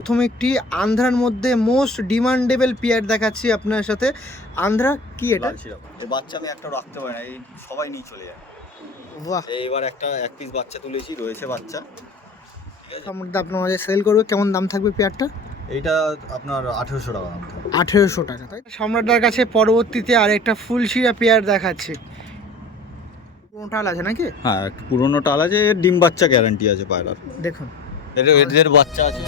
প্রথম একটি আন্ধ্রার মধ্যে মোস্ট ডিমান্ডেবল পেয়ার দেখাচ্ছি আপনার সাথে। আন্ধ্রা কি এটা? এই বাচ্চা আমি একটা রাখতে পারি না, এই সবাই নিয়ে চলে যায়। বাহ, এইবার একটা এক পিস বাচ্চা তুলেছি, রয়েছে বাচ্চা। ঠিক আছে, তার মধ্যে আপনার মাঝে সেল করবে। কেমন দাম থাকবে পেয়ারটা? এইটা আপনার 1800 টাকা দাম থাকবে। 1800 টাকা, তাই? সম্রাটদার কাছে পরবর্তীতে আর একটা ফুলশিরা পেয়ার দেখাচ্ছি। কোনটা আছে নাকি? হ্যাঁ, একটু পুরোনো টাল আছে, এর ডিম বাচ্চা গ্যারান্টি আছে পায়রার। দেখুন, এদের বাচ্চা আছে।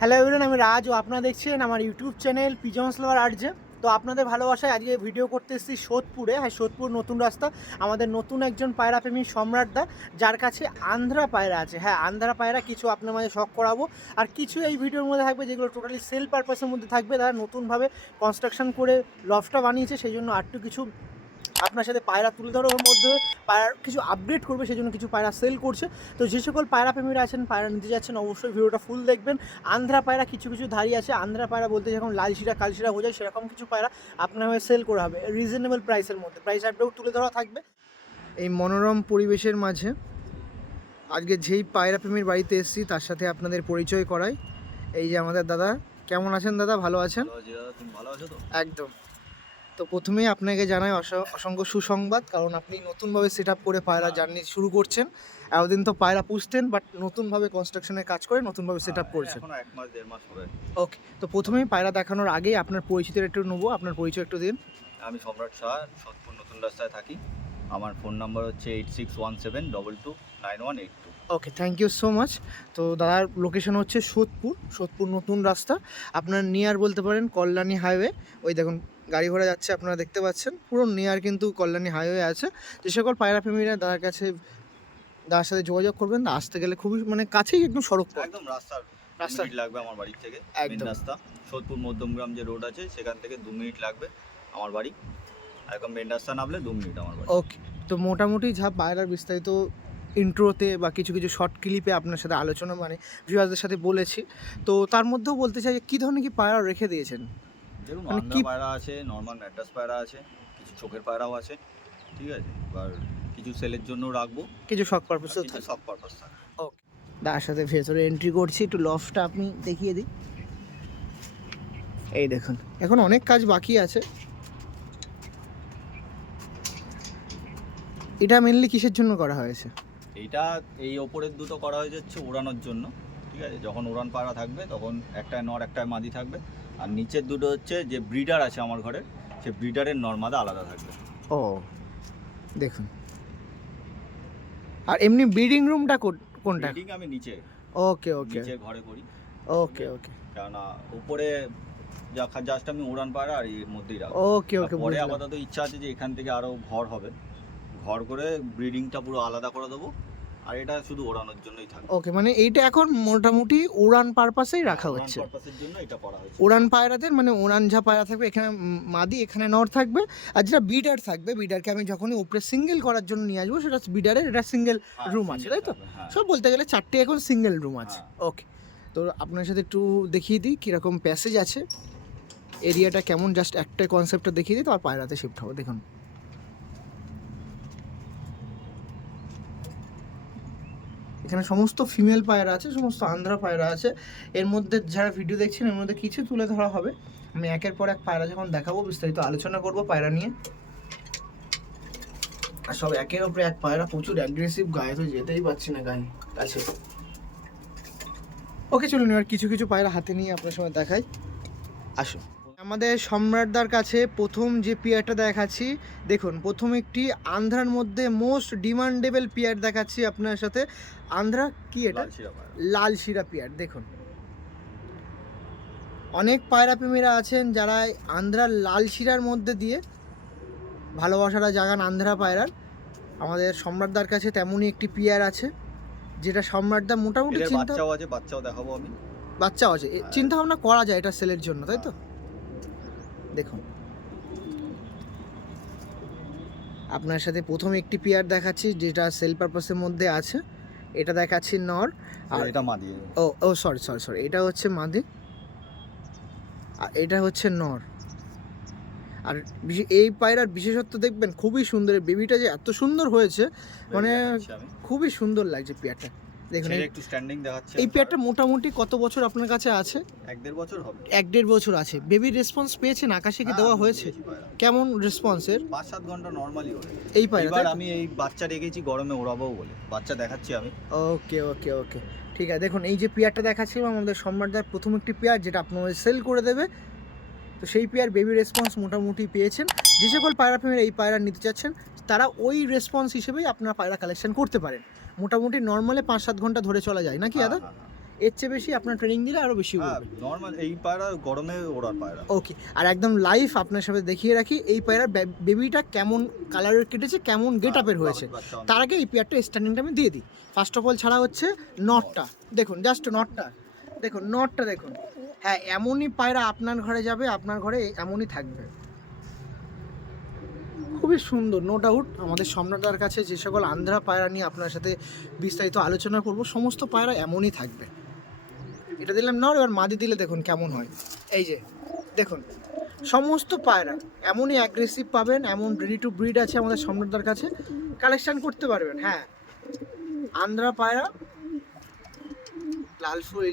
হ্যালো এভরিওয়ান, আমি রাজ ও আপনারা দেখছেন আমার ইউটিউব চ্যানেল পিজন্স লাভার আর্টজে। তো আপনাদের ভালোবাসায় আজকে ভিডিও করতে এসেছি সোদপুরে। হ্যাঁ, সোদপুর নতুন রাস্তা। আমাদের নতুন একজন পায়রা প্রেমী সম্রাটদা, যার কাছে আন্ধ্রা পায়রা আছে। হ্যাঁ, আন্ধ্রা পায়রা কিছু আপনার মাঝে শখ করাবো, আর কিছু এই ভিডিওর মধ্যে থাকবে যেগুলো টোটালি সেল পারপাসের মধ্যে থাকবে। তারা নতুনভাবে কনস্ট্রাকশন করে লফটটা বানিয়েছে, সেই জন্য আরটু কিছু আপনার সাথে পায়রা তুলে ধরার মধ্যে পায়রার কিছু আপগ্রেড করবে, সেই জন্য কিছু পায়রা সেল করছে। তো যে সকল পায়রা প্রেমীরা আছেন, পায়রা নিতে যাচ্ছেন, অবশ্যই ভিডিওটা ফুল দেখবেন। আন্ধ্রা পায়রা কিছু কিছু ধারি আছে। আন্ধ্রা পায়রা বলতে যখন লালশিরা কালশিরা বোঝায়, সেরকম কিছু পায়রা আপনার হয়ে সেল করা হবে রিজনেবল প্রাইসের মধ্যে। প্রাইস আপডেট তুলে ধরা থাকবে। এই মনোরম পরিবেশের মাঝে আজকে যেই পায়রা প্রেমীর বাড়িতে এসেছি তার সাথে আপনাদের পরিচয় করাই। এই যে আমাদের দাদা। কেমন আছেন দাদা? ভালো আছেন? তুমি ভালো আছো তো? একদম। তো প্রথমেই আপনাকে জানাই অসংখ্য সুসংবাদ, কারণ আপনি নতুনভাবে সেট আপ করে পায়রা জার্নি শুরু করছেন। এতদিন তো পায়রা পুষতেন, বাট নতুনভাবে কনস্ট্রাকশনের কাজ করে নতুনভাবে সেট আপ করছেন। এখন 1 মাস 1.5 মাস হবে। ওকে, তো প্রথমেই পায়রা দেখানোর আগেই আপনার পরিচিতিটা একটু নেবো। আপনার পরিচয় একটু দিন। আমি সম্রাট শাহ, সোদপুর নতুন রাস্তায় থাকি। আমার ফোন নাম্বার হচ্ছে 8617229182। ওকে, থ্যাংক ইউ সো মাচ। তো দাদার লোকেশন হচ্ছে সোদপুর নতুন রাস্তা। আপনার নিয়ার বলতে পারেন কল্যাণী হাইওয়ে। ওই দেখুন গাড়ি ঘোড়া যাচ্ছে, আপনারা দেখতে পাচ্ছেন। পুরো নিয়ার কিন্তু কল্যাণী হাইওয়ে আছে। যে সকল পায়রা প্রেমীরা দাদার কাছে, দাদার সাথে যোগাযোগ করবেন। আসতে গেলে খুবই কাছেই, একদম সড়ক পথ। একদম রাস্তা লাগবে আমার বাড়ি থেকে। মেন একদম রাস্তা সোদপুর মধ্যমগ্রাম যে রোড আছে, সেখান থেকে 2 মিনিট লাগবে আমার বাড়ি। একদম মেন রাস্তা নামলে 2 মিনিট আমার বাড়ি। ওকে, তো মোটামুটি যা পায়রার বিস্তারিত ইন্ট্রোতে বা কিছু কিছু শর্ট ক্লিপে আপনার সাথে আলোচনা ভিউয়ারদের সাথে বলেছি। তো তার মধ্যেও বলতে চাই যে কী ধরনের কি পায়রা রেখে দিয়েছেন? দেখুন, মানে আন্ধ্রা কি পায়রা আছে, নর্মাল ম্যাড্রাস পায়রা আছে, কিছু চোখের পায়রাও আছে। ঠিক আছে, এবার কিছু সেলের জন্য রাখবো, কিছু শখ পারপাসও কিছু থাকে। সব পারপাস থাকে। ওকে, তার সাথে ভেতরে এন্ট্রি করছি। একটু লফটটা আপনি দেখিয়ে দিই। এই দেখুন, এখন অনেক কাজ বাকি আছে। এটা মেনলি কিসের জন্য করা হয়েছে? এইটা এই ওপরের দুটো করা হয়ে যাচ্ছে ওড়ানোর জন্য। ঠিক আছে, যখন উড়ান পায়রা থাকবে তখন একটায় নর একটায় মাদি থাকবে। আর নিচের দুটো হচ্ছে যে ব্রিডার আছে আমার ঘরে, সে ব্রিডারের নর মাদা আলাদা থাকবে। ও দেখুন, আর এমনি ব্রিডিং রুমটা কোনটা? ব্রিডিং আমি নিচে, ওকে ওকে নিচে ঘরে করি। ওকে ওকে কেননা উপরে জাস্ট আমি উড়ান পায়রা আর এর মধ্যেই রাখবো। ওকে ওকে, পরে বুঝলাম। আপাতত ইচ্ছা আছে যে এখান থেকে আরো ঘর হবে, ঘর করে ব্রিডিংটা পুরো আলাদা করে দেবো। আর এটা শুধু ওড়ানোর জন্যই থাকবে। ওকে, মানে এইটা এখন মোটামুটি উড়ান পারপাসেই রাখা উড়ান হচ্ছে। পারপাসের জন্য এটা করা হয়েছে। উড়ান পায়রাদের উড়ান যা পায়রা থাকবে, এখানে মাদি, এখানে নর থাকবে। আর যেটা বিডার থাকবে, বিডারকে আমি যখনই উপরে সিঙ্গেল করার জন্য নিয়ে আসবো, সেটা বিডারের এটা সিঙ্গেল রুম আছে, তাই তো? সব বলতে গেলে 4টে এখন সিঙ্গেল রুম আছে। ওকে, তো আপনার সাথে একটু দেখিয়ে দিই কীরকম প্যাসেজ আছে, এরিয়াটা কেমন, জাস্ট একটাই কনসেপ্টটা দেখিয়ে দিই, তো আর পায়রাতে শিফট হবো। দেখুন, এখানে সমস্ত ফিমেল পায়রা আছে, সমস্ত আন্ধ্রা পায়রা আছে। এর মধ্যে যারা ভিডিও দেখছেন, এর মধ্যে কিছু তুলে ধরা হবে। আমি একের পর এক পায়রা যখন দেখাবো, বিস্তারিত আলোচনা করব পায়রা নিয়ে। আর সব একের ওপরে এক পায়রা, প্রচুর অ্যাগ্রেসিভ, গায়ে তো যেতেই পারছি না গায়ে কাছে। ওকে, চলুন এবার কিছু কিছু পায়রা হাতে নিয়ে আপনার সময় দেখাই। আসুন, আমাদের সম্রাটদার কাছে প্রথম যে পেয়ারটা দেখাচ্ছি, দেখুন, প্রথম একটি আন্ধ্রার মধ্যে মোস্ট ডিমান্ডেবল পেয়ার দেখাচ্ছি আপনার সাথে। আন্ধ্রা কি এটা? লালশিরা পেয়ার। দেখুন, অনেক পায়রা প্রেমীরা আছেন যারা আন্ধ্রার লালশিরার মধ্যে দিয়ে ভালোবাসাটা জাগান আন্ধ্রা পায়রার। আমাদের সম্রাটদার কাছে তেমনই একটি পেয়ার আছে, যেটা সম্রাটদা মোটামুটি বাচ্চাও দেখাবো আমি। বাচ্চাও আছে, চিন্তা ভাবনা করা যায় এটা সেলের জন্য, তাই তো? দেখুন, আপনার সাথে প্রথম একটি পেয়ার দেখাচ্ছি যেটা সেল পারপাসের মধ্যে আছে। এটা দেখাচ্ছি নর, আর এটা মাদি। ও সরি, এটা হচ্ছে মাদি, আর এটা হচ্ছে নর। আর এই পায়রার বিশেষত্ব দেখবেন, খুবই সুন্দর। বেবিটা যে এত সুন্দর হয়েছে, খুবই সুন্দর লাগছে পেয়ারটা। দেখুন ছেলে একটু স্ট্যান্ডিং দেখাচ্ছে। এই পেয়ারটা মোটামুটি কত বছর আপনার কাছে আছে? 1-1.5 বছর হবে। 1-1.5 বছর আছে। বেবির রেসপন্স পেয়েছেন? আকাশে কি দেওয়া হয়েছে? কেমন রেসপন্সের? 5-7 ঘন্টা নরমালি ওড়ে এই পায়রা? এবার আমি এই বাচ্চা রেখেছি গরমে ওড়াবো বলে, বাচ্চা দেখাচ্ছি আমি। ওকে ওকে ওকে, ঠিক আছে। দেখুন এই যে পেয়ারটা দেখাচ্ছিলাম আমাদের সম্রাটদার প্রথম একটি পেয়ার, যেটা আপনাদের সেল করে দেবে। তো সেই পেয়ার বেবি রেসপন্স মোটামুটি পেয়েছেন। যে সকল পায়রা প্রেমীরা এই পায়রা নিতে চাচ্ছেন তারা ওই রেসপন্স হিসেবেই আপনারা পায়রা কালেকশন করতে পারেন। মোটামুটি নর্মালে 5-7 ঘন্টা ধরে চলা যায় নাকি দাদা? এর চেয়ে বেশি আপনার ট্রেনিং দিলে আরও বেশি উঠবে। নরমাল এই পায়রা গরমে ওড়ার পায়রা। ওকে, আর একদম লাইভ আপনার সাথে দেখিয়ে রাখি এই পায়রার বেবিটা কেমন কালারের কেটেছে, কেমন গেট আপের হয়েছে। তার আগে এই পেয়ারটা স্ট্যান্ডিংটা আমি দিয়ে দিই। ফার্স্ট অফ অল ছাড়া হচ্ছে নটটা, দেখুন জাস্ট নটটা দেখুন, নটটা দেখুন। হ্যাঁ, এমনই পায়রা আপনার ঘরে যাবে, আপনার ঘরে এমনই থাকবে। খুবই সুন্দর, নো ডাউট। আমাদের সম্রাটদার কাছে যে সকল আন্ধ্রা পায়রা নিয়ে আপনার সাথে বিস্তারিত আলোচনা করব, সমস্ত পায়রা এমনই থাকবে। এটা দিলাম নর, এবার মাদি দিলে দেখুন কেমন হয়। এই যে দেখুন, সমস্ত পায়রা এমনই অ্যাগ্রেসিভ পাবেন, এমন রেডি টু ব্রিড আছে আমাদের সম্রাটদার কাছে, কালেকশন করতে পারবেন। হ্যাঁ, আন্ধ্রা পায়রা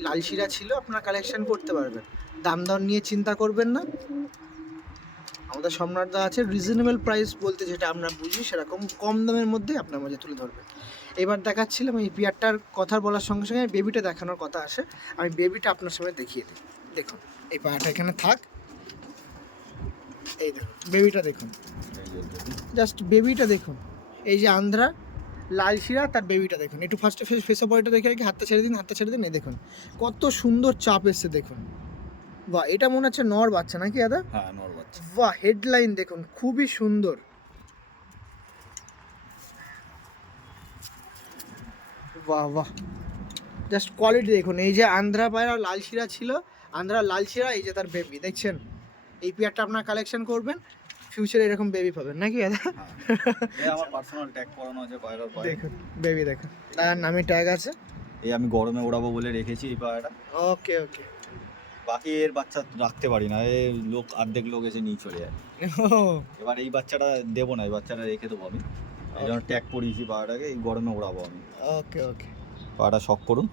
লালশিরা ছিল, আপনারা কালেকশন করতে পারবেন। দাম দর নিয়ে চিন্তা করবেন না, আমাদের সম্রাটদা আছে রিজনেবল প্রাইস বলতে যেটা আমরা বুঝি সেরকম কম দামের মধ্যে আপনার মাঝে তুলে ধরবে। এবার দেখাচ্ছিলাম এই পেয়ারটার কথা বলার সঙ্গে সঙ্গে বেবিটা দেখানোর কথা আসে, আমি বেবিটা আপনার সামনে দেখিয়ে দিই। দেখুন এই পায়রাটা এখানে থাক, এই দেখুন বেবিটা দেখুন, জাস্ট বেবিটা দেখুন। এই যে আন্ধ্রা লালশিরা, তার বেবিটা দেখুন। একটু ফার্স্টে ফেসে বডিটা দেখে রেখে হাতটা ছেড়ে দিন, হাতটা ছেড়ে দিন। এই দেখুন কত সুন্দর চাপ এসছে দেখুন। বাহ, এটা মনে হচ্ছে নর বাচ্চা নাকি দাদা? হ্যাঁ, নর বাচ্চা। বাহ, হেডলাইন দেখুন খুবই সুন্দর। বাহ বাহ, জাস্ট কোয়ালিটি দেখুন। এই যে আন্ধ্রা পায়রা লালশিরা ছিল, আন্ধ্রা লালশিরা, এই যে তার বেবি দেখছেন। এই পেয়ারটা আপনার কালেকশন করবেন, ফিউচারে এরকম বেবি পাবেন নাকি দাদা? এই আমার পার্সোনাল ট্যাগ করানো আছে পায়রার পায়ে। দেখুন বেবি দেখুন, তার নামে ট্যাগ আছে। এই আমি গরমে ওড়াবো বলে রেখেছি এই পায়রাটা। ওকে ওকে, বাকি এর বাচ্চা রাখতে পারি না, এই লোক অর্ধেক লোক এসে নিয়ে চলে যায়। এবার এই বাচ্চাটা দেবো না, এই বাচ্চাটা রেখে দেবো আমি। এই জন্য ট্যাগ পরিয়েছি পায়রাটাকে, এই গরমে ওড়াবো আমি। ওকে ওকে, পায়রাটা শখ করুন,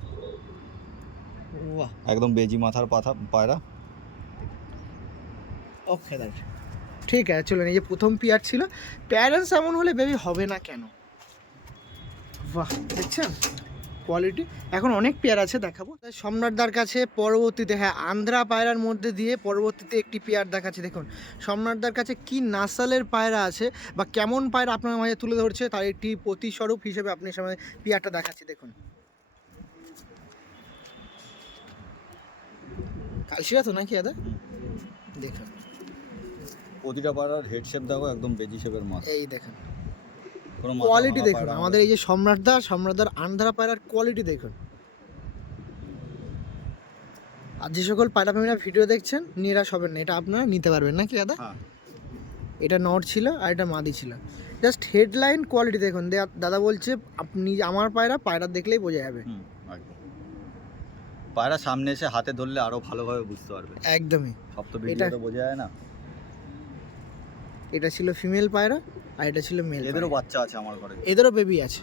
বাহ, একদম বেজি মাথার পাথা পায়রা। ওকে দাদা, ঠিক আছে চলুন। এই যে প্রথম পেয়ার ছিল, প্যারেন্টস এমন হলে বেবি হবে না কেন? বাহ, দেখছেন কোয়ালিটি। এখন অনেক পেয়ার আছে দেখাবো সম্রাটদার কাছে পরবর্তীতে। হ্যাঁ, আন্ধ্রা পায়রার মধ্যে দিয়ে পরবর্তীতে একটি পেয়ার দেখাচ্ছি। দেখুন সম্রাটদার কাছে কি নাসালের পায়রা আছে বা কেমন পায়রা আপনার মাঝে তুলে ধরছে, তার একটি প্রতিস্বরূপ হিসেবে আপনার সামনে পেয়ারটা দেখাচ্ছি। দেখুন কালশিরা তো নাকি দাদা? দেখুন প্রতিটা পায়রার হেড শেপ দেখো, একদম বেজি শেপের মাথা। এই দেখুন কোনো কোয়ালিটি দেখুন, আমাদের এই যে সম্রাটদার আন্ধ্রা পায়রার কোয়ালিটি দেখুন। আর যে সকল পায়রা প্রেমীরা ভিডিও দেখছেন নিরাশ হবেন না, এটা আপনারা নিতে পারবেন নাকি দাদা? হ্যাঁ, এটা নট ছিল আর এটা মাদি ছিল। জাস্ট হেডলাইন কোয়ালিটি দেখুন। দাদা বলছে আপনি আমার পায়রা দেখলেই বোঝা যাবে। একদম। পায়রা সামনে এসে হাতে ধরলে আরো ভালোভাবে বুঝতে পারবে। একদমই, সব তো ভিডিওতে বোঝা যায় না। এটা ছিল ফিমেল পায়রা আর এটা ছিল মেল। এদেরও বাচ্চা আছে আমার ঘরে, এদেরও বেবি আছে।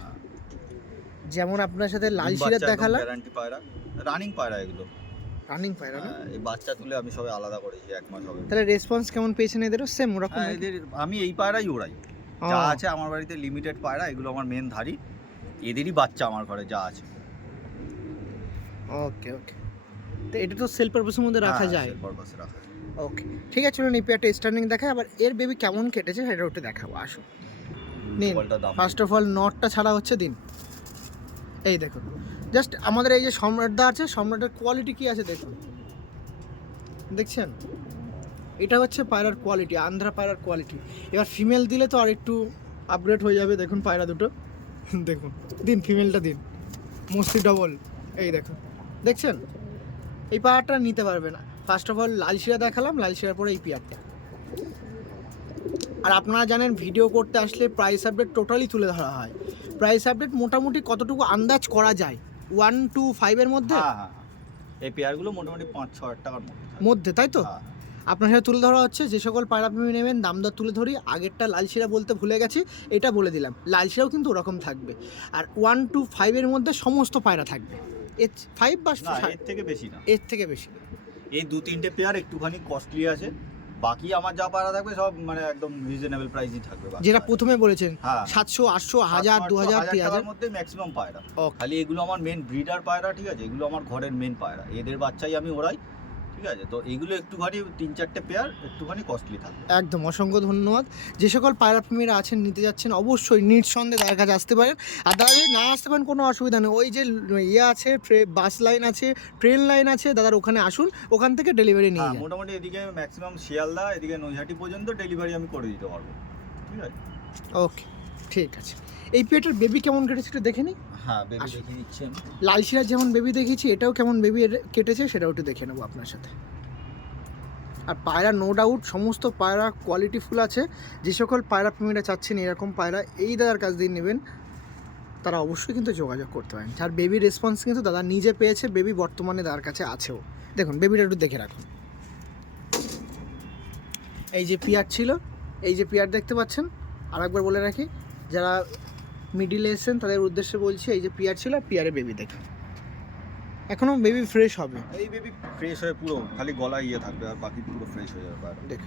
যেমন আপনার সাথে লালশিরা দেখালাম, গ্যারান্টি পায়রা, রানিং পায়রা এগুলো, রানিং পায়রা না? এই বাচ্চা তুলে আমি সবে আলাদা করেছি, 1 মাস হবে। তাহলে রেসপন্স কেমন পেয়েছেন এদেরও? সেম ওরকম? এদের আমি এই পায়রাই ওড়াই, যা আছে আমার বাড়িতে লিমিটেড পায়রা, এগুলো আমার মেন ধারি। এদেরই বাচ্চা আমার ঘরে যা আছে। ওকে ওকে, তো এটা তো সেল পারপাসের মধ্যে রাখা যায়। সেল পারপাসে রাখা যায়। ওকে ঠিক আছে, চলুন এই পেয়ারটা স্ট্যান্ডিং দেখায়, আবার এর বেবি কেমন কেটেছে সেটা ওটা দেখাবো। আসো নিন, ফার্স্ট অফ অল নটটা ছাড়া হচ্ছে দিন। এই দেখুন জাস্ট আমাদের এই যে সম্রাটদা আছে, সম্রাটের কোয়ালিটি কি আছে দেখুন, দেখছেন? এটা হচ্ছে পায়রার কোয়ালিটি, আন্ধ্রা পায়রার কোয়ালিটি। এবার ফিমেল দিলে তো আর একটু আপগ্রেড হয়ে যাবে। দেখুন পায়রা দুটো দেখুন, দিন ফিমেলটা দিন, মস্তি ডবল। এই দেখুন, দেখছেন? এই পায়রাটা নিতে পারবে না। ফার্স্ট অফ অল লালশিরা দেখালাম, লালশিরার পরে এই পেয়ারটা। আর আপনারা জানেন ভিডিও করতে আসলে প্রাইস আপডেট টোটালি তুলে ধরা হয়। প্রাইস আপডেট মোটামুটি কতটুকু আন্দাজ করা যায়? 1 to 5 এর মধ্যে। হ্যাঁ, এই পেয়ারগুলো মোটামুটি 5-6 হাজার টাকার মধ্যে, তাই তো? আপনার সাথে তুলে ধরা হচ্ছে যে সকল পায়রা প্রেমী নেবেন, দাম দর তুলে ধরি। আগেরটা লালশিরা বলতে ভুলে গেছি, এটা বলে দিলাম। লালশিরাও কিন্তু ওরকম থাকবে, আর 1 to 5 এর মধ্যে সমস্ত পায়রা থাকবে। এর 5 বা না এর থেকে বেশি না, এর থেকে বেশি না। এই 2-3টে পেয়ার একটুখানি কস্টলি আছে, বাকি আমার যা পায়রা থাকবে সব মানে একদম রিজনেবল প্রাইসই থাকবে। যেটা প্রথমে বলেছেন হ্যাঁ 700, 800, 1000, 2000, 3000 মধ্যে ম্যাক্সিমাম পায়রা। ওকে, খালি এগুলো আমার মেন ব্রিডার পায়রা, ঠিক আছে, এগুলো আমার ঘরের মেন পায়রা, এদের বাচ্চাই আমি ওড়াই, ঠিক আছে। তো এইগুলো একটুখানি 3-4টে পেয়ার একটুখানি কস্টলি থাকবে। একদম অসংখ্য ধন্যবাদ। যে সকল পায়রা প্রেমীরা আছেন, নিতে যাচ্ছেন, অবশ্যই নিঃসন্দেহে তার কাছে আসতে পারেন। আর দাদা যদি না আসতে পারেন কোনো অসুবিধা নেই, ওই যে ইয়ে আছে, বাস লাইন আছে, ট্রেন লাইন আছে, দাদার ওখানে আসুন, ওখান থেকে ডেলিভারি নিয়ে যান। মোটামুটি এদিকে ম্যাক্সিমাম শিয়ালদা, এদিকে নৈহাটি পর্যন্ত ডেলিভারি আমি করে দিতে পারবো, ঠিক আছে। ওকে, ঠিক আছে। এই পেটের বেবি কেমন কেটেছে একটু দেখে নিই। হ্যাঁ বেবি দেখিয়ে দিচ্ছি আমি। লালশিরার যেমন বেবি দেখেছি, এটাও কেমন বেবি কেটেছে সেটাও একটু দেখে নেবো আপনার সাথে। আর পায়রা নো ডাউট সমস্ত পায়রা কোয়ালিটিফুল আছে। যে সকল পায়রা প্রেমীরা চাচ্ছেন এরকম পায়রা এই দাদার কাছ দিয়ে নেবেন, তারা অবশ্যই কিন্তু যোগাযোগ করতে পারেন। আর বেবির রেসপন্স কিন্তু দাদা নিজে পেয়েছে, বেবি বর্তমানে দাদার কাছে আছেও। দেখুন বেবিটা একটু দেখে রাখুন। এই যে পিয়ার ছিল, এই যে পিয়ার দেখতে পাচ্ছেন, আর একবার বলে রাখি যারা মিডিলে এসেছেন তাদের উদ্দেশ্যে বলছি, এই যে পিয়ার ছিল, পিয়ারের বেবি দেখুন, এখনও বেবি ফ্রেশ হবে। এই বেবি ফ্রেশ হয়ে পুরো খালি গলা ইয়ে থাকবে, আর বাকি পুরো ফ্রেশ হয়ে যাবে পায়রা। দেখ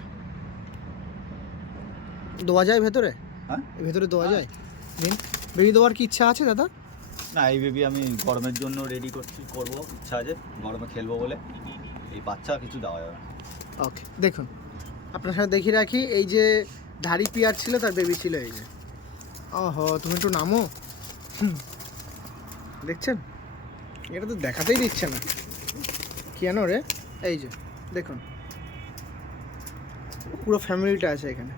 দেওয়া যায় ভেতরে? হ্যাঁ ভেতরে দেওয়া যায়। দিন, বেবি দেওয়ার কি ইচ্ছা আছে দাদা? না এই বেবি আমি গরমের জন্য রেডি করবো, ইচ্ছা আছে, গরমে খেলবো বলে। এই বাচ্চা কিছু দেওয়া যাবে না। ওকে, দেখুন আপনার সাথে দেখিয়ে রাখি, এই যে ধাড়ি পিয়ার ছিল তার বেবি ছিল এই যে। ওহো, তুমি একটু নামো। দেখছেন, এটা তো দেখাতেই দিচ্ছে না কেন রে। এই যে দেখুন পুরো ফ্যামিলিটা আছে এখানে।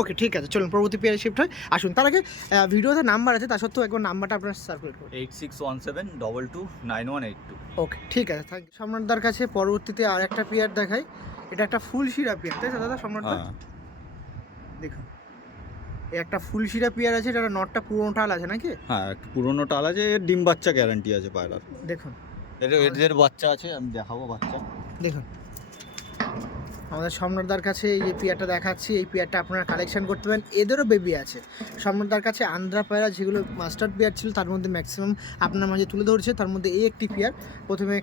ওকে, ঠিক আছে, চলুন পরবর্তী পেয়ারে শিফট হয়। আসুন, তার আগে ভিডিওতে নাম্বার আছে, তা সত্ত্বেও একবার নাম্বারটা আপনার সার্কুলেট করুন। 8617229182। ওকে, ঠিক আছে, থ্যাংক ইউ। সম্রাটদার কাছে পরবর্তীতে আর একটা পেয়ার দেখাই। এটা একটা ফুল শিরা পেয়ার, তাই তো দাদা সম্রাটদা? দেখুন এই একটা ফুল শিরা পেয়ার আছে, এটা নটটা পুরোনো টাল আছে নাকি? হ্যাঁ একটু পুরোনো টাল আছে, এর ডিম বাচ্চা গ্যারান্টি আছে পায়রার। দেখুন এদের বাচ্চা আছে, আমি দেখাবো বাচ্চা। দেখুন আমাদের সম্রাটদার কাছে এই যে পেয়ারটা দেখাচ্ছি, এই পেয়ারটা আপনারা কালেকশন করতে পারেন। এদেরও বেবি আছে সম্রাটদার কাছে। আন্ধ্রা পায়রা যেগুলো মাস্টার্ড পেয়ার ছিল তার মধ্যে ম্যাক্সিমাম আপনার মাঝে তুলে ধরছে, তার মধ্যে এই একটি পেয়ার। প্রথমে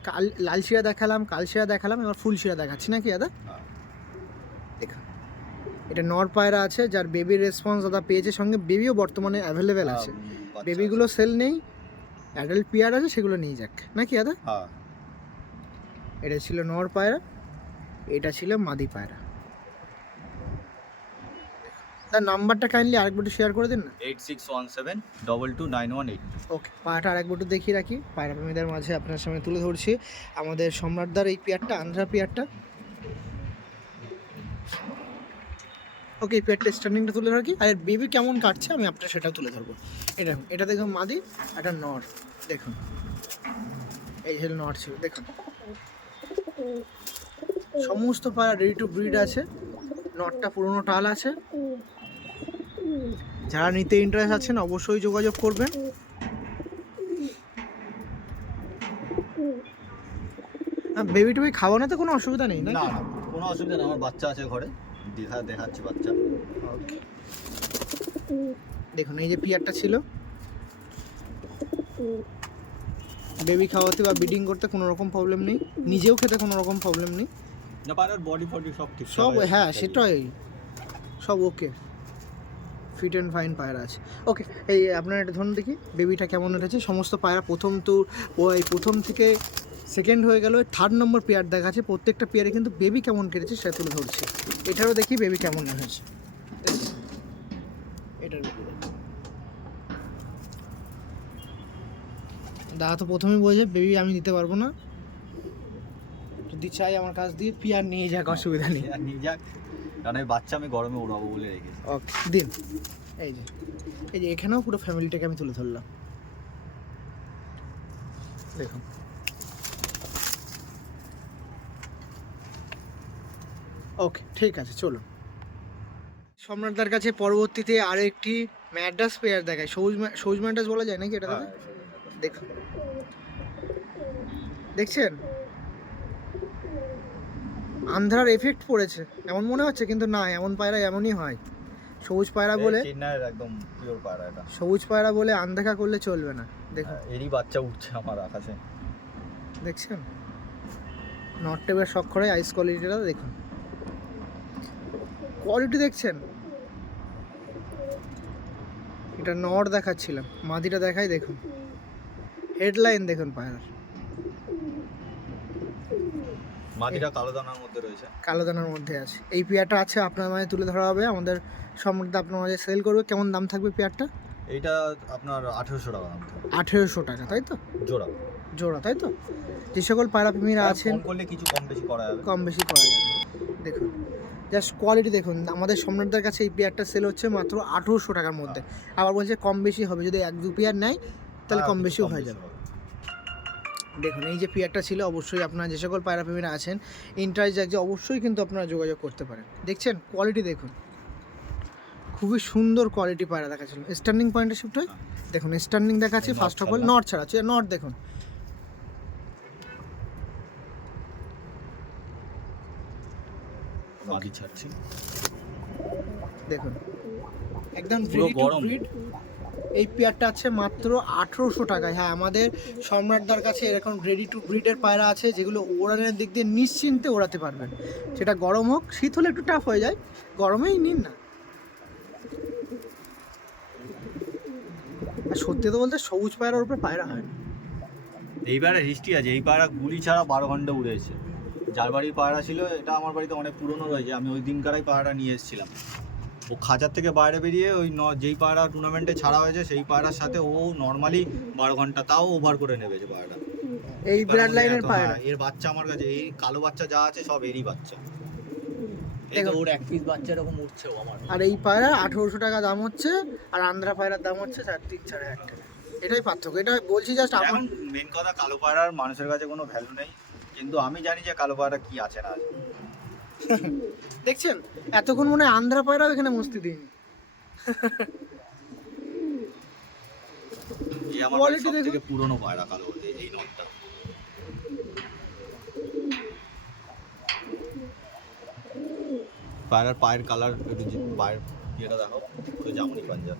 লাল শিরা দেখালাম, কাল শিরা দেখালাম, এবার ফুল শিরা দেখাচ্ছি নাকি দাদা? দেখুন এটা নর পায়রা আছে, যার বেবির রেসপন্স দাদা পেয়েছে, সঙ্গে বেবিও বর্তমানে অ্যাভেলেবেল আছে। বেবিগুলো সেল নেই, অ্যাডাল্ট পেয়ার আছে, সেগুলো নিয়ে যাক নাকি দাদা? হ্যাঁ এটা ছিল নর পায়রা, এটা ছিল মাদি পায়রা। তার নাম্বারটা কাইন্ডলি আরেকবার একটু শেয়ার করে দিন না। 8617229182। ওকে, পায়রাটা আরেকবার একটু দেখিয়ে রাখি, পায়রা প্রেমীদের মাঝে আপনার সামনে তুলে ধরছি আমাদের সম্রাটদার এই পেয়ারটা, আন্ধ্রা পেয়ারটা। ওকে, এই পেয়ারটা স্ট্যান্ডিংটা তুলে রাখি, আর বেবি কেমন কাটছে আমি আপনার সেটাও তুলে ধরবো। এটা দেখুন মাদি, একটা নর, দেখুন এই হল নর ছিল। দেখুন সমস্ত পায়রা রেডি টু ব্রিড আছে, নটটা পুরোনো টাল আছে। যারা নিতে ইন্টারেস্ট আছেন অবশ্যই যোগাযোগ করবেন। বেবি টেবি খাওয়ানোতে কোনো অসুবিধা নেই না না? না কোনো অসুবিধা নেই, আমার বাচ্চা আছে ঘরে, দেখাচ্ছি বাচ্চা। ওকে, দেখুন এই যে পিয়ারটা ছিল, বেবি খাওয়াতে বা ব্রিডিং করতে কোনো রকম প্রবলেম নেই, নিজেও খেতে কোনো রকম প্রবলেম নেই। না পায়রার বডি ফডি সব ঠিক সব হ্যাঁ সেটাই, সব ওকে, ফিট অ্যান্ড ফাইন পায়রা আছে। ওকে, এই আপনার একটা ধরুন দেখি বেবিটা কেমন উঠেছে। সমস্ত পায়রা প্রথম তো ওই প্রথম থেকে সেকেন্ড হয়ে গেল, থার্ড নম্বর পেয়ার দেখাচ্ছে। প্রত্যেকটা পেয়ারে কিন্তু বেবি কেমন কেটেছে সেটা তুলে ধরছে। এটারও দেখি বেবি কেমন হয়েছে। এটার বেবি দাদা তো প্রথমেই বলেছে বেবি আমি দিতে পারবো না, যদি চাই আমার কাছ দিয়ে পিয়ার নিয়ে যাক, অসুবিধা নেই। নিয়ে যাক, কারণ এই বাচ্চা আমি গরমে উড়াবো বলে রেখেছি। ওকে দিন, এই যে এখানেও পুরো ফ্যামিলিটাকে আমি তুলে ধরলাম, দেখুন। ওকে, ঠিক আছে, চলো। সম্রাটদার কাছে পরবর্তীতে আরও একটি ম্যাড্রাস পেয়ার দেখায়। সবুজ ম্যাড্রাস বলা যায় নাকি এটা দাদা? দেখুন, দেখছেন আন্ধ্রার এফেক্ট পড়েছে এমন মনে হচ্ছে, কিন্তু না, এমন পায়রা এমনই হয়। সবুজ পায়রা বলে, চেন্নাইয়ের একদম পিওর পায়রা এটা। সবুজ পায়রা বলে আনদেখা করলে চলবে না। দেখুন এরই বাচ্চা উঠছে আমার আকাশে, দেখছেন নট টেপের শখ করে আইস কোয়ালিটিটা দেখুন, কোয়ালিটি দেখছেন। এটা নট দেখাচ্ছিলাম, মাদিটা দেখাই, দেখুন হেডলাইন দেখুন পায়রার, মাটিটা কালো দানার মধ্যে রয়েছে। কালো দানার মধ্যে আছে। এই পেয়ারটা আছে আপনার মাঝে তুলে ধরা হবে, আমাদের সম্বন্ধে আপনার মাঝে সেল করবে। কেমন দাম থাকবে পেয়ারটা? এইটা আপনার 1800 টাকা দাম থাকবে। 1800 টাকা, তাই তো? জোড়া জোড়া, তাই তো? যে সকল পায়রা প্রেমীরা আছেন, ফোন করলে কিছু কম বেশি করা যাবে। কম বেশি করা যাবে। দেখুন জাস্ট কোয়ালিটি দেখুন, আমাদের সম্রাটদার কাছে এই পেয়ারটা সেল হচ্ছে মাত্র 1800 টাকার মধ্যে। আবার বলছে কম বেশি হবে, যদি 1-2 পেয়ার নেয় তাহলে কম বেশিও হয়ে যাবে। দেখুন এই যে পেয়ারটা ছিল, অবশ্যই আপনারা যে সকল পায়রা প্রেমীরা আছেন ইন্টারেস্ট জাগছে, অবশ্যই কিন্তু আপনারা যোগাযোগ করতে পারেন। দেখছেন কোয়ালিটি দেখুন, খুবই সুন্দর কোয়ালিটি পায়রা দেখাচ্ছিল। স্ট্যান্ডিং পয়েন্টের শিফট হয়, দেখুন স্ট্যান্ডিং দেখাচ্ছি। ফার্স্ট অফ অল নট ছাড়া, নট দেখুন, মাদি ছাড়ছি দেখুন একদম পুরো ready to গরম। breed। এই পেয়ারটা আছে মাত্র 1800 টাকায়। হ্যাঁ, আমাদের সম্রাটদার কাছে এরকম রেডি টু ব্রিডের পায়রা আছে, যেগুলো ওড়ানোর দিক দিয়ে নিশ্চিন্তে ওড়াতে পারবেন। সেটা গরম হোক, শীত হলে একটু টাফ হয়ে যায়, গরমেই নিন না। আর সত্যি তো বলতে সবুজ পায়রার উপরে পায়রা হয় না। এইবারে হিস্ট্রি আছে, এই পায়রা গুলি ছাড়া 12 ঘন্টা উড়েছে। যার বাড়ির পায়রা ছিল, এটা আমার বাড়িতে অনেক পুরনো রয়েছে, আমি ওই দিনকারাই পায়রা নিয়ে এসেছিলাম। ও খাঁচার থেকে বাইরে বেরিয়ে ওই যেই পায়রা টুর্নামেন্টে ছাড়া হয়েছে সেই পায়রার সাথে ও নর্মালি 12 ঘন্টা, তাও ওভার করে নেবে যে পায়রাটা। এই ব্লাড লাইনের পায়রা, এর বাচ্চা আমার কাছে, এই কালো বাচ্চা যা আছে সব এরই বাচ্চা। এই তো দেখুন। ওর এক পিস বাচ্চা এরকম উঠছে ও আমার। আর এই পায়রা 1800 টাকা দাম হচ্ছে, আর আন্ধ্রা পায়রার দাম হচ্ছে 3-4,500 টাকা। এটাই পার্থক্য, এটা বলছি জাস্ট। এখন মেন কথা, কালো পায়রার মানুষের কাছে কোনো ভ্যালু নেই, কিন্তু আমি জানি যে কালো পায়রা কি আছে না আছে। দেখছেন এতক্ষণ মনে হয় আন্ধ্রা পায়রাও এখানে মস্তি দিইনি। এই আমার Quality সব দেখুন। থেকে পুরনো পায়রা কালো, এই নটটা। পায়রার পায়ের কালার, একটু পায়ের ইয়েটা দেখো, পুরো জামুনি পাঞ্জাব।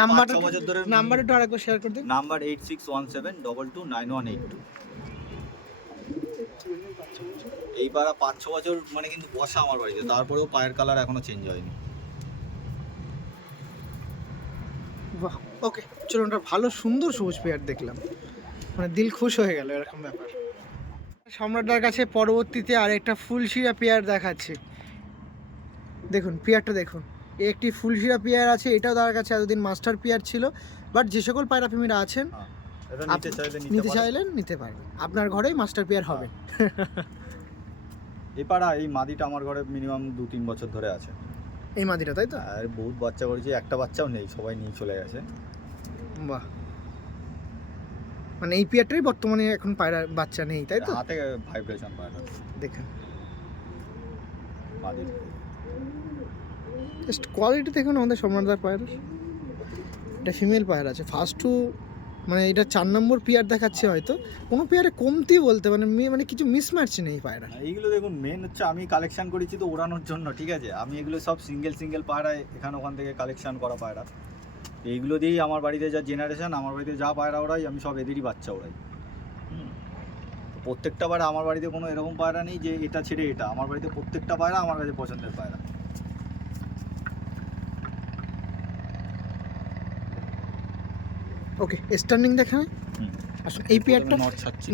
নাম্বার 5-6 বছর ধরে নাম্বার একটু আরেকবার শেয়ার করে দিন। নাম্বার 8617229182। এই পায়রা 5-6 বছর মানে কিন্তু বসা আমার বাড়িতে, তারপরেও পায়ের কালার এখনো চেঞ্জ হয়নি। বাহ, ওকে চলুন, একটা ভালো সুন্দর সবুজ পেয়ার দেখলাম, মানে দিল খুশ হয়ে গেল এরকম ব্যাপার। সম্রাটদার কাছে পরবর্তীতে আরেকটা ফুলশিরা পেয়ার দেখাচ্ছি। দেখুন পেয়ারটা দেখুন, একটি ফুলশিরা পেয়ার আছে, এটাও তার কাছে এতদিন মাস্টার পেয়ার ছিল। বাট যে সকল পায়রা প্রেমীরা আছেন এটা নিতে চাইলেন নিতে পারবেন, আপনার ঘরেই মাস্টার পেয়ার হবে। এই পাড়া, এই মাদিটা আমার ঘরে মিনিমাম 2-3 বছর ধরে আছে। এই মাদিটা, তাই তো? আর বহুত বাচ্চা করেছি, একটা বাচ্চাও নেই, সবাই নিয়ে চলে গেছে। বাহ, মানে এই পেয়ারটাই বর্তমানে এখন পায়রা বাচ্চা নেই, তাই তো? হাতে ভাইব্রেশন পায়রা দেখেন মাদির। জাস্ট কোয়ালিটি দেখুন আমাদের সম্রাটদার পায়রা। এটা ফিমেল পায়রা আছে, ফার্স্ট টু মানে এটা 4 নম্বর পেয়ার দেখাচ্ছে, হয়তো কোনো পেয়ারে কমতি বলতে মানে কিছু মিসম্যাচ নেই পায়রা। এইগুলো দেখুন, মেন হচ্ছে আমি কালেকশন করেছি তো ওড়ানোর জন্য, ঠিক আছে? আমি এগুলো সব সিঙ্গেল পায়রা এখানে ওখান থেকে কালেকশন করা পায়রা। এইগুলো দিয়েই আমার বাড়িতে যা জেনারেশন, আমার বাড়িতে যা পায়রা ওড়াই, আমি সব এদেরই বাচ্চা ওড়াই। প্রত্যেকটা পায়রা, আমার বাড়িতে কোনো এরকম পায়রা নেই যে এটা ছেড়ে এটা। আমার বাড়িতে প্রত্যেকটা পায়রা আমার কাছে পছন্দের পায়রা। ওকে, স্ট্যান্ডিং দেখেন। আসুন এই পেয়ারটা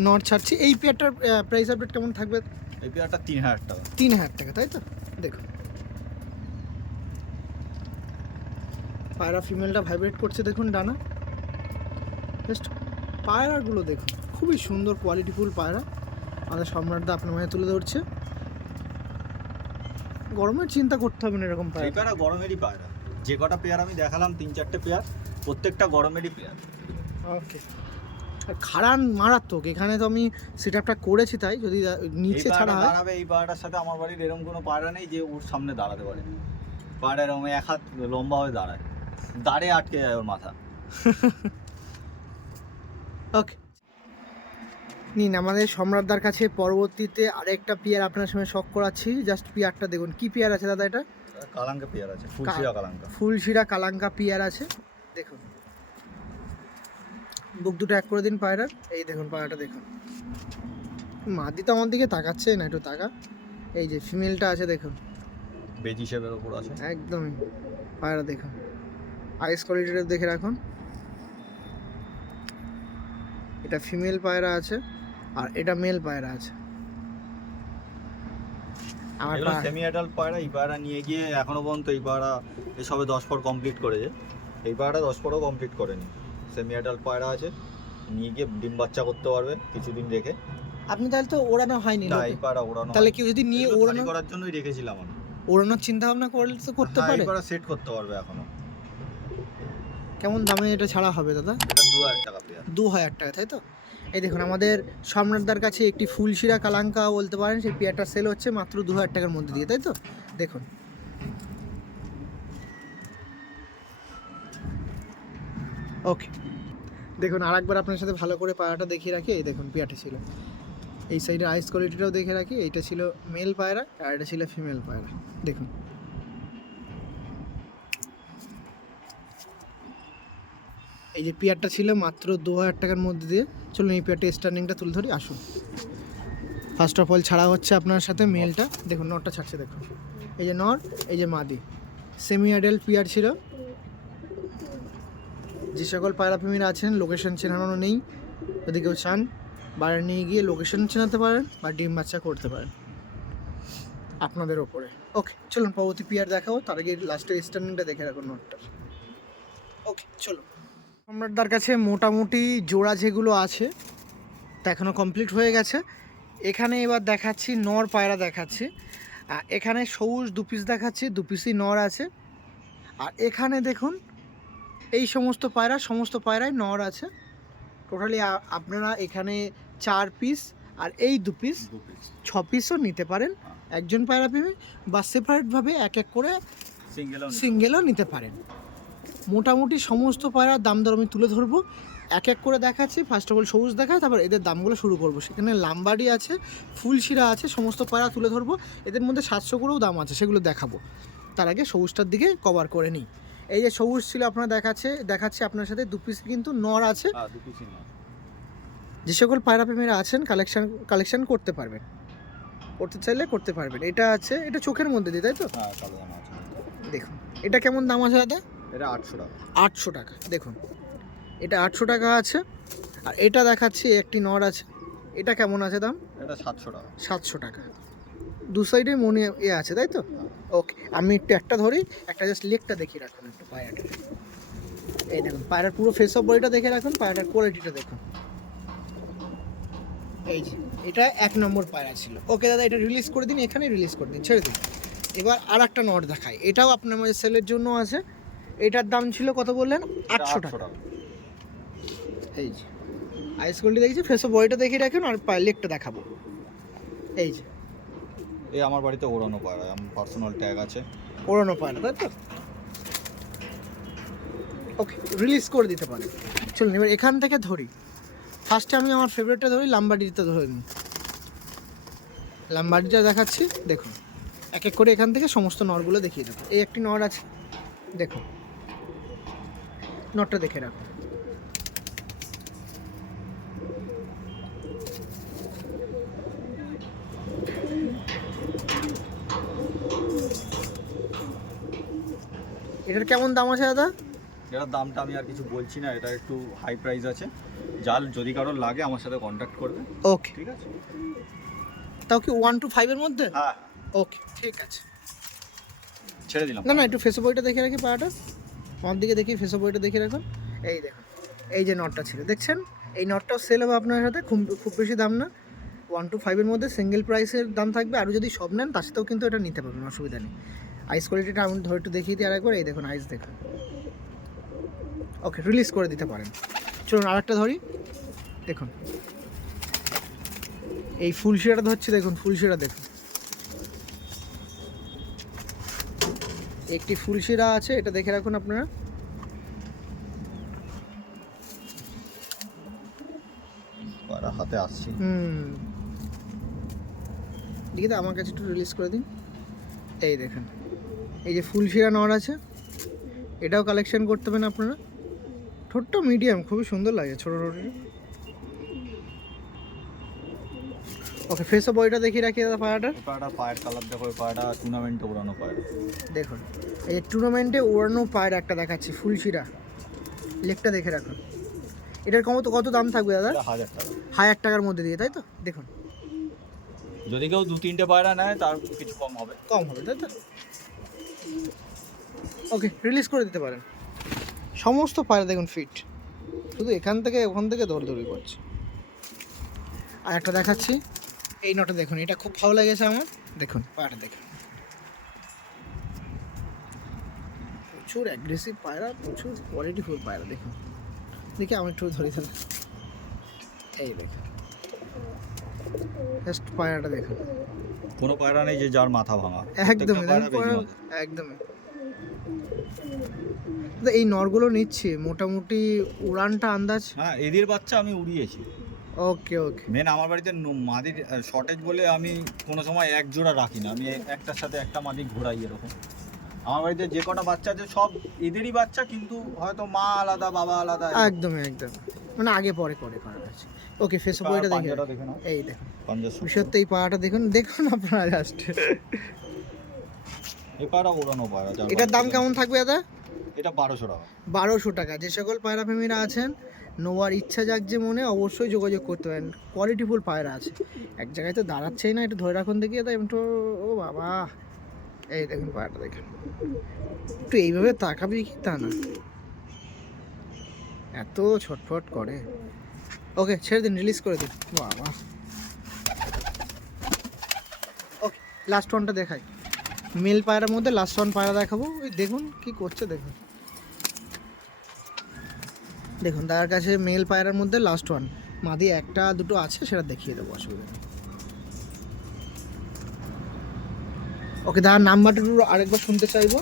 নট ছাড়ছি। এই পেয়ারটার প্রাইস আপডেট কেমন থাকবে? এই পেয়ারটা 3000 টাকা। 3000 টাকা, তাই তো? দেখুন পায়রা ফিমেলটা ভাইব্রেট করছে, দেখুন ডানা। জাস্ট পায়রাগুলো দেখুন, খুবই সুন্দর কোয়ালিটিফুল পায়রা আমাদের সম্রাটদা আপনার মাঝে তুলে ধরছে। গরমের চিন্তা করতে হবে না এরকম এই পায়রা। পেয়ারা গরমেরই পায়রা। যে কটা পেয়ার আমি দেখালাম, 3-4টে পেয়ার, প্রত্যেকটা গরমেরই পেয়ার। ওকে, আর খাড়ান মারাত্মক। এখানে তো আমি সেট আপটা করেছি, তাই যদি নিচে ছাড়া হয়। দাঁড়াবে, এই পায়রাটার সাথে আমার বাড়ির এরকম কোনো পায়রা নেই যে ওর সামনে দাঁড়াতে পারে। পায়রা এরকম 1 হাত লম্বা হয়ে দাঁড়ায়, দাঁড়ে আটকে যায় ওর মাথা। ওকে, নিন আমাদের সম্রাটদার কাছে পরবর্তীতে আরেকটা পেয়ার আপনার সঙ্গে শখ করাচ্ছি। জাস্ট পেয়ারটা দেখুন, কি পেয়ার আছে দাদা এটা? কালাঙ্কা পেয়ার আছে, ফুলশিরা কালাঙ্কা। ফুলশিরা কালাঙ্কা পেয়ার আছে, দেখুন। বুক দুটো এক করে দিন পায়রার, এই দেখুন পায়রাটা দেখুন। মাদি তো আমার দিকে তাকাচ্ছে না, একটু তাকা। এই যে ফিমেলটা আছে দেখুন, বেজি শেপের ওপর আছে একদমই। পায়রা দেখুন, আইস কোয়ালিটিটা দেখে রাখুন। এটা ফিমেল পায়রা আছে আর এটা মেল পায়রা আছে। আমার সেমি অ্যাডাল্ট পায়রা। এই পায়রা নিয়ে গিয়ে এখনো পর্যন্ত এই পায়রা সবে 10 পর কমপ্লিট করেছে। এই পায়রাটা 10 পরও কমপ্লিট করেনি। সেমি অ্যাডাল্ট পায়রা আছে, নিয়ে গিয়ে ডিম বাচ্চা করতে পারবে কিছুদিন রেখে। আপনি তাহলে তো ওড়ানো হয়নি না, এই পায়রা ওড়ানো। তাহলে কেউ যদি নিয়ে ওড়ানো করার জন্যই রেখেছিলাম আমি। ওড়ানোর চিন্তা ভাবনা করলে তো করতে পারে। এই পায়রা সেট করতে পারবে এখনো। কেমন দামে এটা ছাড়া হবে দাদা? এটা 2000 টাকা পেয়ার। 2000 টাকা, তাই তো? এই দেখুন আমাদের সম্রাটদার কাছে একটি ফুলশিরা কালাঙ্কা বলতে পারেন, সেই পেয়ারটা সেল হচ্ছে মাত্র 2000 টাকার মধ্যে দিয়ে, তাই তো? দেখুন ওকে, দেখুন আরেকবার আপনার সাথে ভালো করে পায়রাটা দেখিয়ে রাখি। এই দেখুন পেয়ারটা ছিল, এই সাইডের আইস কোয়ালিটিটাও দেখে রাখি। এইটা ছিল মেল পায়রা আর এটা ছিল ফিমেল পায়রা, দেখুন। এই যে পেয়ারটা ছিল মাত্র 2000 টাকার মধ্যে দিয়ে। চলুন এই পেয়ারটা স্ট্যান্ডিংটা তুলে ধরি, আসুন। ফার্স্ট অফ অল ছাড়া হচ্ছে আপনার সাথে মেলটা, দেখুন নরটা ছাড়ছে দেখুন। এই যে নর, এই যে মাদি। সেমি অ্যাডাল্ট পেয়ার ছিল। যে সকল পায়রা প্রেমীরা আছেন, লোকেশন চেনানো নেই, যদি কেউ চান বাইরে নিয়ে গিয়ে লোকেশন চেনাতে পারেন বা ডিম বাচ্চা করতে পারেন, আপনাদের ওপরে। ওকে চলুন পরবর্তী পেয়ার দেখাবো, তার আগে লাস্টের স্ট্যান্ডিংটা দেখে রাখুন নরটার। ওকে চলুন। সম্রাটদার কাছে মোটামুটি জোড়া যেগুলো আছে তা এখনও কমপ্লিট হয়ে গেছে। এখানে এবার দেখাচ্ছি নর পায়রা দেখাচ্ছি। এখানে সবুজ 2 পিস দেখাচ্ছি, 2 পিসই নর আছে। আর এখানে দেখুন এই সমস্ত পায়রায় নর আছে। টোটালি আপনারা এখানে 4 পিস আর এই 2 পিস 6 পিসও নিতে পারেন একজন পায়রা প্রেমী, বা সেপারেটভাবে এক এক করে সিঙ্গেলও নিতে পারেন। মোটামুটি সমস্ত পায়রার দাম দর আমি তুলে ধরবো, এক এক করে দেখাচ্ছি। ফার্স্ট অফ অল সবুজ দেখায়, তারপর এদের দামগুলো শুরু করবো। সেখানে লাম্বাডি আছে, ফুলশিরা আছে, সমস্ত পায়রা তুলে ধরবো। এদের মধ্যে 700 করেও দাম আছে, সেগুলো দেখাবো। তার আগে সবুজটার দিকে কভার করে নিই। এই যে সবুজ ছিল আপনার দেখাচ্ছে আপনার সাথে 2 পিস কিন্তু নর আছে। যে সকল পায়রা প্রেমীরা আছেন কালেকশন করতে পারবেন, করতে চাইলে করতে পারবেন। এটা আছে, এটা চোখের মধ্যে দিয়ে, তাই তো? দেখুন এটা কেমন দাম আছে দাদা? এটা 800 টাকা। 800 টাকা, দেখুন এটা 800 টাকা আছে। আর এটা দেখাচ্ছি একটি নর আছে, এটা কেমন আছে দাম? এটা 700 টাকা। 700 টাকা। দু সাইডে মনে আছে, তাই তো? ওকে আমি একটু একটা ধরি, একটা জাস্ট লেগটা দেখিয়ে রাখুন একটু পায়রাটা। এই দেখুন পায়রার পুরো ফেস অফ বডিটা দেখে রাখুন, পায়রাটার কোয়ালিটিটা দেখুন। এই যে এটা 1 নম্বর পায়রা ছিল। ওকে দাদা এটা রিলিজ করে দিন, এখানে রিলিজ করে দিন, ছেড়ে দিন। এবার আর একটা নট দেখাই, এটাও আপনার মধ্যে সেলের জন্য আছে। এটার দাম ছিল কত বললেন? 800 টাকা। এই যে আইস কোয়ালিটি দেখছি, ফেস অফ বডিটা দেখিয়ে রাখুন আর লেগটা দেখাবো। এই যে এই আমার বাড়িতে ওড়ানো পায়রা, আমার পার্সোনাল ট্যাগ আছে। ওড়ানো পায়রা, তাই তো? ওকে রিলিজ করে দিতে পারে। চলুন এবার এখান থেকে ধরি। ফার্স্টে আমি আমার ফেভারিটটা ধরি, লাম্বাডিটা ধরে নিই। লাম্বাডিটা দেখাচ্ছি, দেখুন এক এক করে এখান থেকে সমস্ত নরগুলো দেখিয়ে দেবো। এই একটি নর আছে, দেখুন নরটা দেখে রাখুন। এটার কেমন দাম আছে দাদা? এটার দামটা আমি আর কিছু বলছি না, এটা একটু হাই প্রাইস আছে। জাল যদি কারোর লাগে আমার সাথে কন্ট্যাক্ট করবে। ওকে ঠিক আছে, তাও কি 1 to 5 এর মধ্যে? হ্যাঁ ওকে ঠিক আছে, ছেড়ে দিলাম। না একটু ফেস বইটা দেখে রাখি পাড়াটা, আমার দিকে দেখি ফেস বইটা দেখে রাখুন। এই দেখুন এই যে নটটা ছিল দেখছেন, এই নটটাও সেল হবে আপনার সাথে, খুব বেশি দাম না। 1 to 5 এর মধ্যে সিঙ্গেল প্রাইসের দাম থাকবে। আর যদি সব নেন তার সাথেও কিন্তু এটা নিতে পারবেন, অসুবিধা নেই। আইস কোয়ালিটিটা আমি ধরে একটু দেখিয়ে দিই আরেকবার। এই দেখুন আইস দেখুন। ওকে রিলিজ করে দিতে পারেন। চলুন আরেকটা ধরি, দেখুন এই ফুলশিরাটা ধরছে, দেখুন ফুলশিরা দেখুন। একটি ফুলশিরা আছে, এটা দেখে রাখুন আপনারা। পায়রা হাতে আসছে। দেখি তো আমার কাছে একটু রিলিজ করে দিন। এই দেখেন, এই যে ফুলশিরা নর আছে, এটাও কালেকশন করতে পারেন আপনারা। ঠোঁটটা মিডিয়াম, খুবই সুন্দর লাগে ছোটো ঠোঁটে। ওকে, ফেস অফ বডিটা দেখিয়ে রাখি দাদা পায়রাটা। পায়রাটা পায়ের কালার দেখো, পায়রাটা টুর্নামেন্টে ওড়ানো পায়রা। দেখুন, এই টুর্নামেন্টে ওড়ানো পায়রা একটা দেখাচ্ছি, ফুলশিরা। লেগটা দেখে রাখুন। এটার কত দাম থাকবে দাদা? 1000 টাকা। 1000 টাকার মধ্যে দিয়ে, তাই তো? দেখুন, যদি কেউ 2-3টে পায়রা নেয় তার কিছু কম হবে, তাই তো? ওকে, রিলিজ করে দিতে পারেন। সমস্ত পায়রা দেখুন ফিট, শুধু এখান থেকে ওখান থেকে দৌড়দৌড়ি করছে। আর একটা দেখাচ্ছি, এই নটা দেখুন, এটা খুব ভালো লেগেছে আমার। দেখুন পায়রা দেখুন, প্রচুর অ্যাগ্রেসিভ পায়রা, প্রচুর কোয়ালিটিফুল পায়রা। দেখুন, দেখি আমি একটু ধরে ফেলি। এই দেখুন, জাস্ট পায়রাটা দেখুন। কোনো পায়রা নেই যে যার মাথা ভাঙা, একদমই একদমই। এই নরগুলো নিচ্ছে মোটামুটি উড়ানটা আন্দাজ। হ্যাঁ, এদের বাচ্চা আমি উড়িয়েছি। ওকে। মেন আমার বাড়িতে মাদির শর্টেজ বলে আমি কোনো সময় এক জোড়া রাখি না, আমি একটার সাথে একটা মাদি ঘোরাই এরকম। আমার বাড়িতে যে কটা বাচ্চা আছে সব এদেরই বাচ্চা, কিন্তু হয়তো মা আলাদা বাবা আলাদা। একদমই মানে আগে পরে করা আছে। ওকে, ফেসবুক বইটা দেখে নাও। এই দেখুন, সত্যি এই পাড়াটা দেখুন আপনারা জাস্ট। এই পায়রা ওড়ানো পায়রা। এটার দাম কেমন থাকবে দাদা? এটা 1200 টাকা। 1200 টাকা। যে সকল পায়রা প্রেমীরা আছেন, নেওয়ার ইচ্ছা জাগছে মনে, অবশ্যই যোগাযোগ করতে পারেন। কোয়ালিটিফুল পায়রা আছে, এক জায়গায় তো দাঁড়াচ্ছেই না। একটু ধরে রাখুন দেখি দাদা, একটু। ও বাবা, এই দেখুন পায়রাটা দেখুন, একটু এইভাবে তাকাবি কি তা না, এত ছটফট করে। ওকে, ছেড়ে দিন, রিলিজ করে দিন। বাবা, ওকে, লাস্ট ওয়ানটা দেখাই। মেল পায়রার মধ্যে লাস্ট ওয়ান পায়রা দেখাবো। ওই দেখুন কি করছে, দেখুন তার কাছে মেল পায়রার মধ্যে লাস্ট ওয়ান। মাদি একটা দুটো আছে, সেটা দেখিয়ে দেবো, অসুবিধা নেই। ওকে, তার নাম্বারটা একটু আরেকবার শুনতে চাইবো।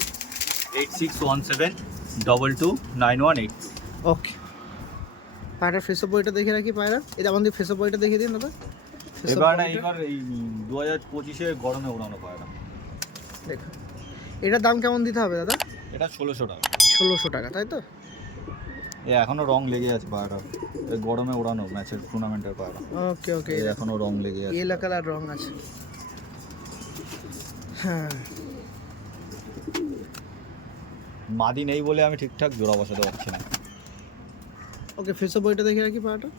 8617229182। ওকে, পায়রার ফেসবুক বইটা দেখে রাখি। পায়রা এটা আমাদের ফেসবুক বইটা দেখিয়ে দিন দাদা। এবার এই 2025-এ গরমে ওড়ানো পায়রা। দেখুন, এটার দাম কেমন দিতে হবে দাদা? এটা 1600 টাকা। 1600 টাকা, তাই তো? এখনো রং লেগে আছে পায়রা, এই গরমে ওড়ানো ম্যাচের টুর্নামেন্টের পায়রা। ওকে, এখনো রং লেগে আছে, ইয়েলো কালার রং আছে। হ্যাঁ, মাদি নেই বলে আমি ঠিকঠাক জোড়া বসাতে পারছি না। ওকে, ফেসবুক বইটা দেখে রাখি পায়রাটা।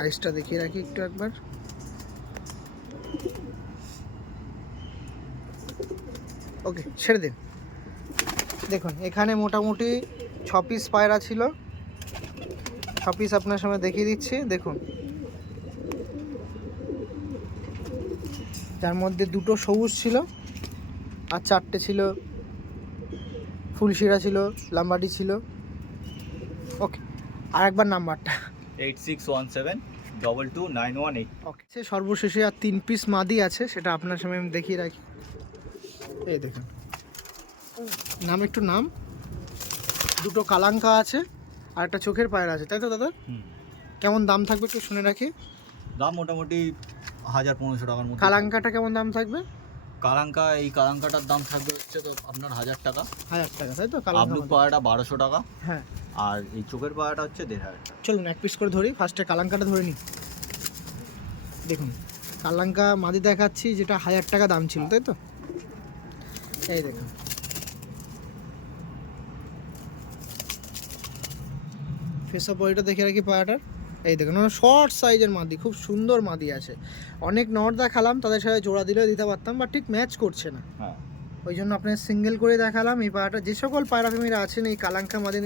আইসটা দেখিয়ে রাখি একটু একবার। ওকে, ছেড়ে দিন। দেখুন, এখানে মোটামুটি 6 পিস পায়রা ছিল। 6 পিস আপনার সামনে দেখিয়ে দিচ্ছি। দেখুন, যার মধ্যে 2টো সবুজ ছিল, আর 4টে ছিল ফুলশিরা ছিল, লাম্বাডি ছিল। ওকে, আর একবার নাম্বারটা। 8617229182। ওকে, সর্বশেষে আর 3 পিস মাদি আছে, সেটা আপনার সামনে আমি দেখিয়ে রাখি। এই দেখুন, নাম 2টো কালাঙ্কা আছে, আর একটা চোখের পায়রা আছে, তাই তো দাদা? কেমন দাম থাকবে একটু শুনে রাখি। দাম মোটামুটি 1000-1500 টাকার মধ্যে। কালাঙ্কাটা কেমন দাম থাকবে? এই কালাঙ্কাটার দাম থাকবে হচ্ছে তো আপনার 1000 টাকা। 1000 টাকা, তাই তো? আবলুক পায়রাটা 1200 টাকা। হ্যাঁ, আর এই চোখের পায়রাটা হচ্ছে 1500 টাকা। চলুন এক পিস করে ধরি। ফার্স্টে কালাঙ্কাটা ধরে নিই। দেখুন, কালাঙ্কা মাদি দেখাচ্ছি, যেটা 1000 টাকা দাম ছিল, তাই তো? এই দেখুন, ফেসা বডিটা দেখে রাখি পায়রাটার। এই দেখুন, শর্ট সাইজের মাদি, খুব সুন্দর মাদি আছে। অনেক নর দেখালাম, তাদের সাথে জোড়া দিলেও দিতে পারতাম, বা ঠিক ম্যাচ করছে না। হ্যাঁ, ওই জন্য আপনার সিঙ্গেল করে দেখালাম। এই পায়রাটা যে সকল পায়রা প্রেমীরা আছেন, এই কালাঙ্কা মাদি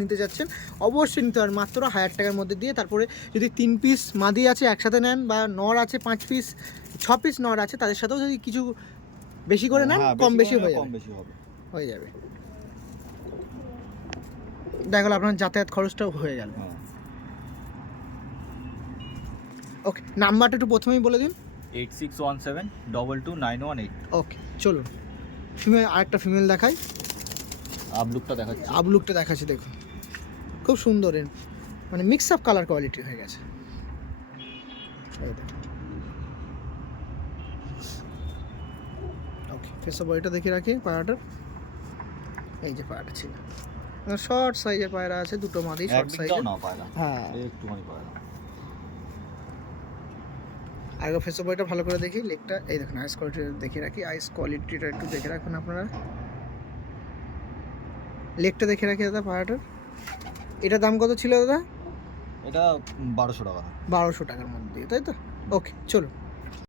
নিতে যাচ্ছেন, অবশ্যই নিতে পারেন মাত্র 1000 টাকার মধ্যে দিয়ে। তারপরে যদি 3 পিস মাদি আছে একসাথে নেন, বা নর আছে 5 পিস 6 পিস নর আছে, তাদের সাথেও যদি কিছু বেশি করে নেন, কম বেশি হয়ে যাবে। দেখা গেল আপনার যাতায়াত খরচটাও হয়ে গেল। ওকে, নাম্বারটা একটু প্রথমেই বলে দিন। 8617229182। ওকে, চলুন ফিমেল, আরেকটা ফিমেল দেখাই। আবলুকটা দেখাচ্ছি। আবলুকটা দেখাচ্ছি, দেখুন খুব সুন্দর, মানে মিক্স আপ কালার কোয়ালিটি হয়ে গেছে। ওকে, ফেসা বডিটা দেখে রাখি পায়রাটার। এই যে পায়রাটা ছিল শর্ট সাইজের পায়রা আছে, দুটো মাদি শর্ট সাইজের। না পায়রা, হ্যাঁ একটুখানি পায়রা। আগে ফেসা বডিটা ভালো করে দেখি, লেগটা এই দেখুন আইস কোয়ালিটি দেখে রাখি, আইস কোয়ালিটিটা একটু দেখে রাখুন আপনারা। লেগটা দেখে রাখি দাদা পায়রাটার। এটা দাম কত ছিল দাদা? এটা 1200 টাকা। 1200 টাকার মধ্যে, তাই তো? ওকে চলো।